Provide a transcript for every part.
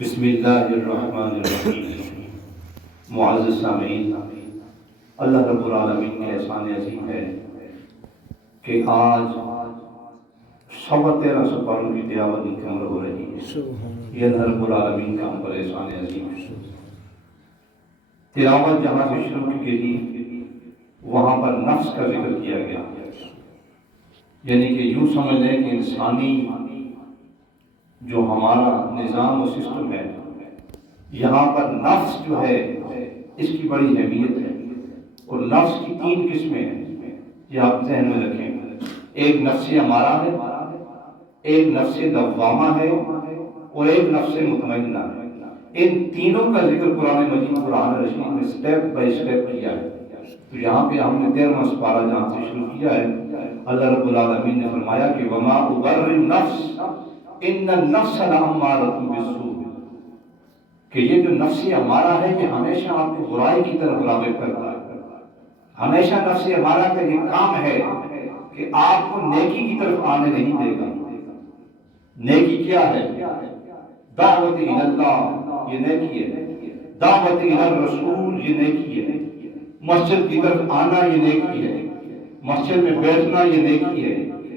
بسم اللہ الرحمن الرحیم۔ معزز سامعین، اللہ رب العالمین کے احسان عظیم ہے کہ آج 1350 پاروں کی تلاوت مکمل ہو رہی ہے۔ یہ اللہ رب العالمین کا ہم پر احسان عظیم ہے۔ تلاوت جہاں سے شروع کی گئی وہاں پر نفس کا ذکر کیا گیا، یعنی کہ یوں سمجھ لیں کہ انسانی جو ہمارا نظام و سسٹم ہے، یہاں پر نفس جو ہے اس کی بڑی اہمیت ہے۔ اور نفس کی 3 قسمیں ہیں، یہ آپ ذہن میں رکھیں۔ ایک نفس امارہ ہے، ایک نفس لوامہ ہے، اور ایک نفس مطمئنہ ہے۔ ان تینوں کا ذکر قرآن مجید قرآن رشید میں سٹیپ بائی سٹیپ کیا ہے۔ تو یہاں پہ ہم نے 13واں سپارہ جہاں سے شروع کیا ہے، اللہ رب العالمین نے فرمایا کہ وما ابرئ النفس ان النفس لامارۃ بالسوء، کہ یہ جو نفس امارہ ہے یہ ہمیشہ آپ کو برائی کی طرف راغب کرتا ہے۔ ہمیشہ نفس امارہ کا یہ کام ہے کہ آپ کو نیکی کی طرف آنے نہیں دے گا۔ نیکی کیا ہے؟ دعوت الی اللہ، یہ نیکی ہے۔ دعوت الی الرسول، یہ نیکی ہے۔ مسجد کی طرف آنا، یہ نیکی ہے۔ مسجد میں بیٹھنا، یہ نیکی ہے۔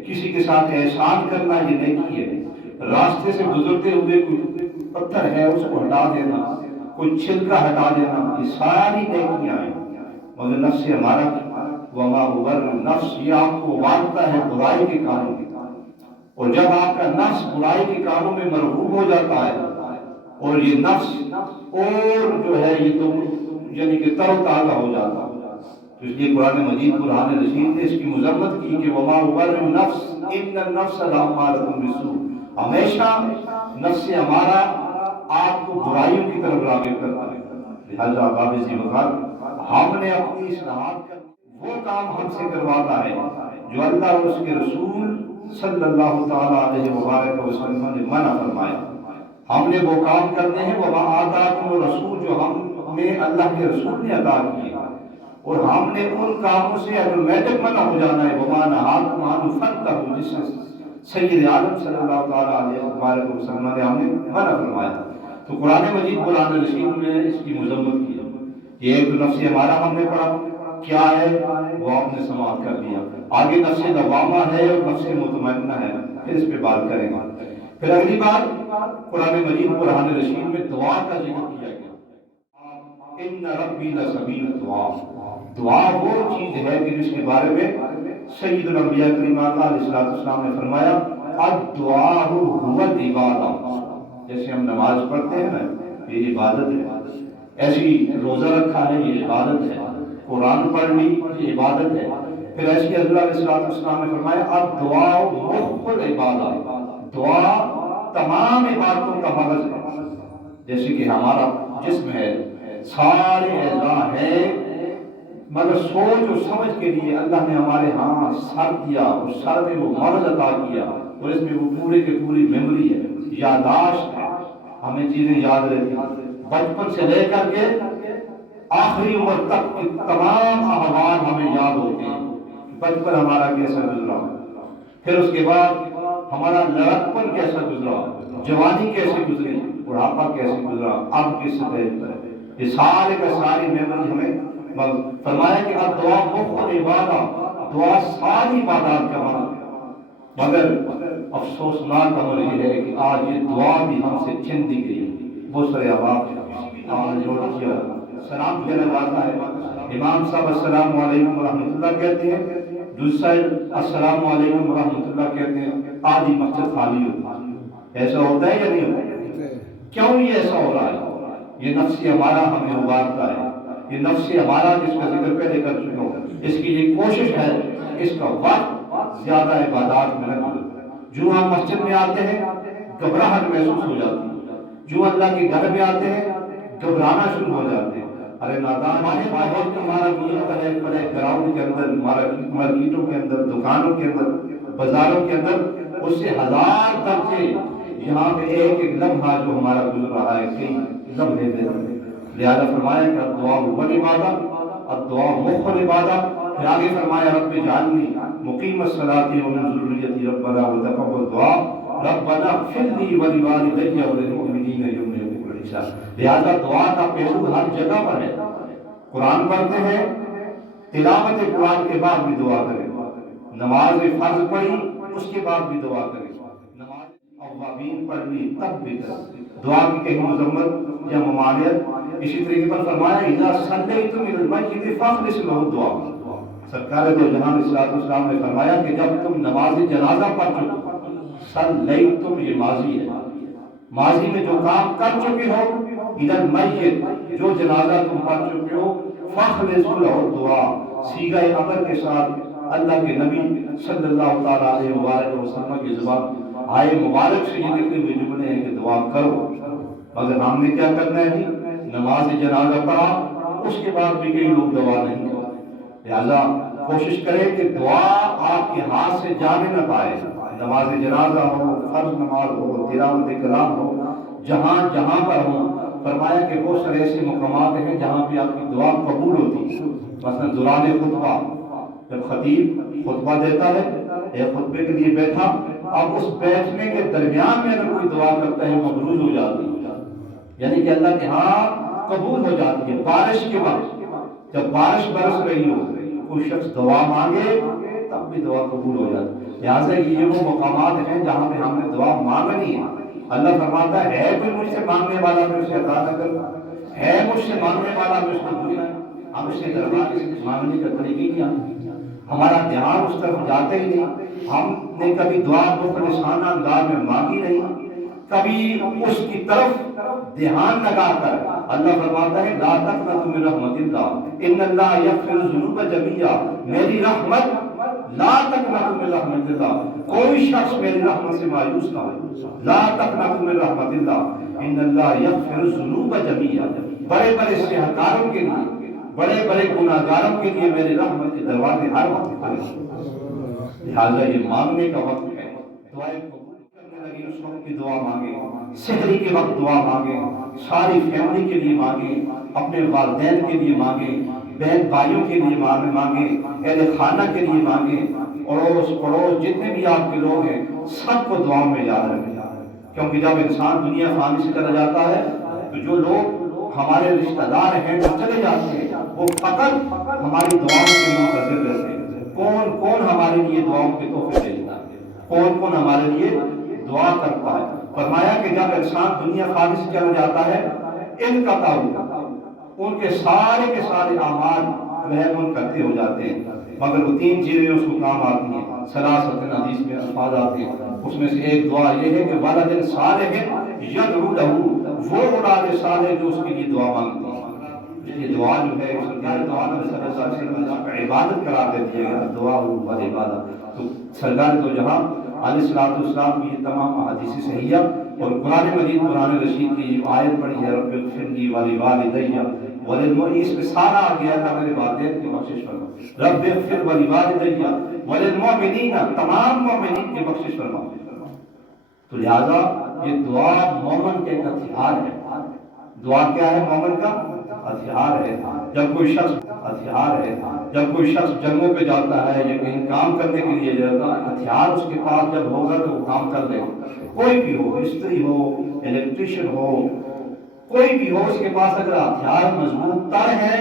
کسی کے ساتھ احسان کرنا، یہ نیکی ہے۔ راستے سے گزرتے ہوئے کوئی پتھر ہے اس کو ہٹا دینا، کوئی چھلکا ہٹا دینا، یہ ساری نیکیاں ہیں۔ مگر نفس ہمارا وما ابرئ النفس، یہ آپ کو وانتا ہے برائی کے کاموں میں۔ اور جب آپ کا نفس برائی کے کاموں میں مرغوب ہو جاتا ہے اور یہ نفس اور جو ہے یہ تو یعنی کہ تر و تازہ ہو جاتا ہے، تو اس لیے قرآن مجید قرآن رشید نے اس کی مذمت کی کہ وما ابرئ النفس ان النفس لامارۃ بالسوء، ہمیشہ نفس ہمارا آپ کو برائیوں کی طرف راغب کرتا ہے۔ لہذا باب ذی وقار ہم نے اپنی اصلاحات کا وہ کام ہم سے کرواتا ہے جو اللہ اور اس کے رسول صلی اللہ تعالی علیہ وآلہ وسلم نے منع فرمایا۔ ہم نے وہ کام کرنے ہیں وما آتاکم الرسول، جو ہمیں اللہ کے رسول نے عطا کیے، اور ہم نے ان کاموں سے آٹومیٹک منع ہو جانا ہے وما نہاکم عنہ فانتہوا، جس سے سید عالم صلی اللہ تعالی علیہ وآلہ وسلم نے ہمیں منع فرمایا۔ تو قرآن مجید قرآن رشید میں اس کی مذمت کی۔ یہ ایک نفس ہمارا ہم نے پڑھا کیا ہے وہ آپ نے سماعت کر دیا۔ آگے نفس لوامہ ہے اور نفس مطمئنہ ہے، پھر اس پہ بات کریں گے۔ پھر اگلی بات قرآن مجید قرآن رشید میں دعا کا ذکر کیا گیا۔ ان ربی لسمیع الدعاء، دعا وہ چیز ہے کہ جس کے بارے میں سید الانبیاء کریم علیہ السلام نے فرمایا الدعاء هو العبادہ۔ جیسے ہم نماز پڑھتے ہیں نا، یہ عبادت ہے۔ ایسی روزہ رکھا ہے، یہ عبادت ہے۔ قرآن پڑھ لی، یہ عبادت ہے۔ پھر ایسی حضرت علیہ السلام نے فرمایا الدعاء مخ العبادہ، دعا تمام عبادتوں کا مغز ہے۔ جیسے کہ ہمارا جسم ہے، سارے اعضاء ہے، مگر سوچ اور سمجھ کے لیے اللہ نے ہمارے ہاں سر دیا، اور سر میں وہ مغز عطا کیا، اور اس میں وہ پورے کے پوری میموری ہے، یاداشت ہے، ہمیں چیزیں یاد رہتی ہیں۔ بچپن سے لے کر کے آخری عمر تک کے تمام احوال ہمیں یاد ہوتے ہیں۔ بچپن ہمارا کیسا گزرا، پھر اس کے بعد ہمارا لڑکپن کیسا گزرا، جوانی کیسے گزری، بڑھاپا کیسے گزرا، اب کس سطح پر، یہ سارے کا ساری میموری ہمیں فرمایا کہ الدعاء مخ العبادہ، دعا ساری عبادات کا معنی ہے۔ مگر افسوسناک امر یہ ہے کہ آج یہ دعا بھی ہم سے چھین دی گئی۔ بہت سارے احباب آج جوڑ کیا سلام کہنا جاتا ہے، امام صاحب السلام علیکم ورحمۃ اللہ کہتے ہیں، دوسرا السلام علیکم ورحمۃ اللہ کہتے ہیں، آدھی مسجد خالی ہوتی ہے۔ ایسا ہوتا ہے یا نہیں ہوتا ہے؟ کیوں یہ ایسا ہو رہا ہے؟ یہ نفس ہمارا ہمیں ابھارتا ہے، یہ نفس ہمارا جس کا ذکر پہلے کر چکا ہوں، اس کی یہ کوشش ہے اس کا وقت زیادہ عبادات میں نہ گزرے۔ جو ہم مسجد میں آتے ہیں گھبراہٹ محسوس ہو جاتی ہے، جو اللہ کے گھر میں آتے ہیں گھبرانا شروع ہو جاتے ہیں۔ ارے نادان ہمارا گزرتا ہے بڑے گراؤنڈ کے اندر، مارکیٹوں کے اندر، دکانوں کے اندر، بازاروں کے اندر، اس سے 1000 درجے یہاں پہ ایک ایک لمحہ جو ہمارا گزر رہا ہے کئی لمحے میں۔ لہذا فرمایا کہ الدعاء هو العبادہ، الدعاء مخ العبادہ۔ پھر آگے فرمایا رب اجعلنی مقیم الصلاۃ ومن ذریتی ربنا وتقبل دعاء ربنا اغفر لی ولوالدی وللمؤمنین یوم یقوم لہذا دعا کا پہلو ہر جگہ پر ہے. قرآن پڑھتے ہیں، تلاوت قرآن کے بعد بھی دعا کریں، نماز فرض پڑھی اس کے بعد بھی دعا کریں، نماز اوابین پڑھ لی تب بھی کریں. دعا کی کہیں مذمت یا ممانعت. اسی طریقے پر فرمایا اذا صلیتم الی المیت فاخلصوا له الدعاء. سرکار دو جہان علیہ الصلوۃ والسلام نے فرمایا کہ جب تم نماز جنازہ پڑھ چکو، صلیتم یہ ماضی ہے، ماضی میں جو کام کر چکے ہو، الی المیت جو جنازہ تم پڑھ چکے ہو، فاخلصوا له الدعاء صیغہ امر کے ساتھ اللہ کے نبی صلی اللہ تعالیٰ علیہ وسلم کی زبان آئے مبارک سے یہ نکلے ہوئے جملے ہیں کہ دعا کرو. مگر ہم نے کیا کرنا ہے جی؟ نماز جنازہ پڑھا اس کے بعد بھی کئی لوگ دعا نہیں کرتے. لہذا کوشش کریں کہ دعا آپ کے ہاتھ سے جانے نہ پائے. نماز جنازہ ہو، فرض نماز ہو، تلاوت کلام ہو، جہاں جہاں پر ہو. فرمایا کہ بہت سارے ایسے مقامات ہیں جہاں بھی آپ کی دعا قبول ہوتی ہے. مثلا دوران خطبہ جب خطیب خطبہ دیتا ہے، ایک خطبے کے لیے بیٹھا، اب اس بیٹھنے کے درمیان میں اگر کوئی دعا کرتا ہے مقبول ہو جاتی ہے، یعنی کہ اللہ کے ہاں قبول ہو جاتی ہے. بارش کے وقت جب بارش برس رہی ہو، کوئی شخص دعا مانگے تب بھی دعا قبول ہو جاتی ہے. لہٰذا یہ وہ مقامات ہیں جہاں پہ ہم نے دعا مانگنی ہے. اللہ فرماتا ہے کوئی مجھ سے مانگنے والا میں اسے عطا نہ کروں، ہے مجھ سے مانگنے والا میں اس کو دوں. ہم اس کے دربار سے مانگنے کا طریقہ ہی نہیں آتا، ہمارا دھیان اس طرف جاتا ہی نہیں. ہم نے کبھی دعا مخلصانہ انداز میں مانگی نہیں، کبھی اس کی طرف دھیان لگا کر. اللہ فرماتا ہے لا تقنطوا من رحمت اللہ ان اللہ یغفر الذنوب جميعا. میری رحمت، لا تقنطوا من رحمت اللہ، کوئی شخص میری رحمت سے مایوس نہ ہو. لا تقنطوا من رحمت اللہ ان اللہ یغفر الذنوب جميعا. بڑے بڑے سیاہکاروں کے لیے، بڑے بڑے گناہ گاروں کے لیے میری رحمت کے دروازے ہر وقت کھلے ہیں. لہٰذا یہ مانگنے کا وقت ہے. دعائیں قبول کرنے لگی اس وقت کی دعا مانگیں، سحری کے وقت دعا مانگیں، ساری فیملی کے لیے مانگیں، اپنے والدین کے لیے مانگیں، بہن بھائیوں کے لیے مانگیں، اہل خانہ کے لیے مانگیں، اڑوس پڑوس جتنے بھی آپ کے لوگ ہیں سب کو دعاؤں میں یاد رکھیں. کیونکہ جب انسان دنیا فانی سے چلا جاتا ہے تو جو لوگ ہمارے رشتہ دار ہیں جو چلے جاتے ہیں وہ فقط ہماری دعاؤں کے منتظر رہتے ہیں. کون کون ہمارے لیے دعاؤں کے تحفے بھیجتا ہے، کون کون ہمارے لیے دعا کرتا ہے. فرمایا کہ جب انسان دنیا فانی سے چلا جاتا ہے انقطع ان کے سارے اعمال محمول کرتے ہو جاتے ہیں، مگر وہ تین چیزیں اس کو کام آتی ہیں. ثلاثۃ حدیث میں الفاظ آتے ہیں، اس میں سے ایک دعا یہ ہے کہ ولد صالح یدعو لہ، وہ اولاد صالح جو اس کے لیے دعا مانگتی ہے. یہ دعا جو ہے سرکار دعا نبی صلی اللہ علیہ وسلم نے عبادت قرار دے دیا ہے. دعا و عبادت. تو سرکار دو جہاں علیہ الصلوۃ والسلام کی یہ تمام احادیث صحیحہ اور قرآن مجید قرآن رشید کی جو آیت پڑھی ہے رب اغفر لی ولوالدی وللمؤمنین، اس میں سارا آ گیا اللہ میرے والدین کی بخشش فرما. رب اغفر ولوالدی وللمؤمنین، تمام مومنین کی بخشش فرما. تو لہذا یہ دعا مومن کے ایک ہتھیار ہے. دعا کیا ہے؟ مومن کا ہتھیار ہے. جب کوئی شخص جنگوں پہ جاتا ہے یا کہیں کام کرنے کے لیے جاتا ہے، ہتھیار اس کے پاس جب ہوگا تو وہ کام کر لے گا. کوئی بھی ہو، مستری ہو، الیکٹریشین ہو، کوئی بھی ہو، اس کے پاس اگر ہتھیار مضبوط تر ہے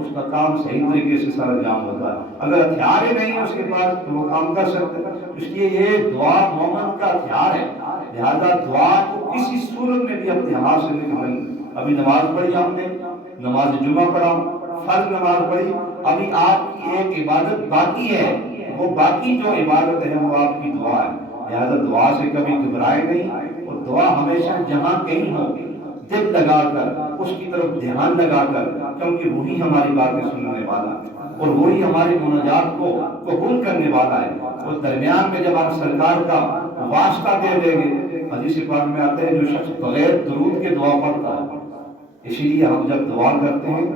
اس کا کام صحیح طریقے سے سر انجام ہوتا ہے. اگر ہتھیار ہی نہیں ہے اس کے پاس تو وہ کام کر سکتے. اس لیے یہ دعا مومن کا ہتھیار ہے. لہذا دعا کو کسی صورت میں بھی اپنے ہاتھ سے نہیں. ابھی نماز پڑھی آپ نے، نماز جمعہ پڑھا، فرض نماز پڑھی، ابھی آپ کی ایک عبادت باقی ہے. وہ باقی جو عبادت ہے وہ آپ کی دعا ہے. لہذا دعا سے کبھی گھبرائے نہیں، اور دعا ہمیشہ جہاں کہیں ہو دل لگا کر، اس کی طرف دھیان لگا کر، کیونکہ وہی ہماری باتیں سننے والا ہے اور وہی ہماری مناجات کو قبول کرنے والا ہے. اور درمیان میں جب آپ سرکار کا واسطہ دے دیں گے، حدیث پاک میں آتے ہیں جو شخص بغیر درود کے دعا پڑھتا ہے. اسی لیے ہم جب دعا کرتے ہیں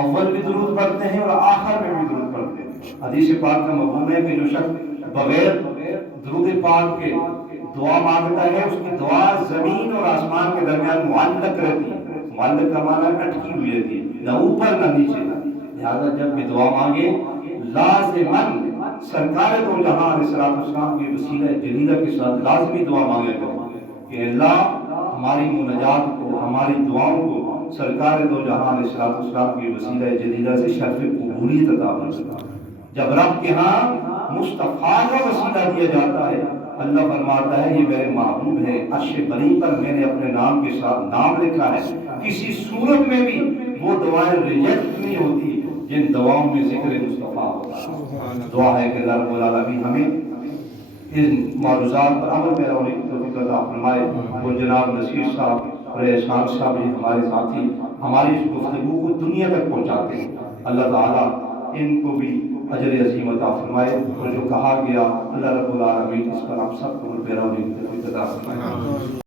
اول بھی درود پڑھتے ہیں اور آخر میں بھی درود پڑھتے ہیں. حدیث پاک کا مفہوم ہے کہ جو شخص بغیر درود پاک کے دعا مانگتا ہے اس کی دعا زمین اور آسمان کے درمیان معلق رہتی ہے. معلق کا معنی اٹکی ہوئی رہتی ہے، نہ اوپر نہ نیچے. لہذا جب بھی دعا مانگے لازماً سرکار دو جہاں علیہ السلام کی وسیلہ جلیلہ کے ساتھ لازمی دعا مانگے گا کہ اللہ ہماری مناجات کو، ہماری دعاؤں کو سرکار دو جہاں علیہ الصلوۃ والسلام کی وسیلہ جدیدہ سے شرف قبولیت عطا فرما۔ جب رب کے ہاں مصطفیٰ کا وسیلہ دیا جاتا ہے، اللہ فرماتا ہے یہ میرے محبوب ہیں، عرش بری پر میں نے اپنے نام کے ساتھ نام لکھا ہے، کسی صورت میں بھی وہ دعائیں ریجیکٹ نہیں ہوتی جن دعاؤں میں ذکر مصطفیٰ ہوتا ہے۔ دعا ہے کہ اللہ رب العالمین ہمیں ان معروضات پر عمل پیرا ہونے کی توفیق عطا فرمائے۔ اور جناب نصیر صاحب اور احسان صاحب بھی ہمارے ساتھی ہماری اس گفتگو کو دنیا تک پہنچاتے ہیں، اللہ تعالیٰ ان کو بھی اجر عظیم عطا فرمائے، اور جو کہا گیا اللہ رب العالمین اس پر ہم سب کو عمل پیرا ہونے کی توفیق عطا فرمائے۔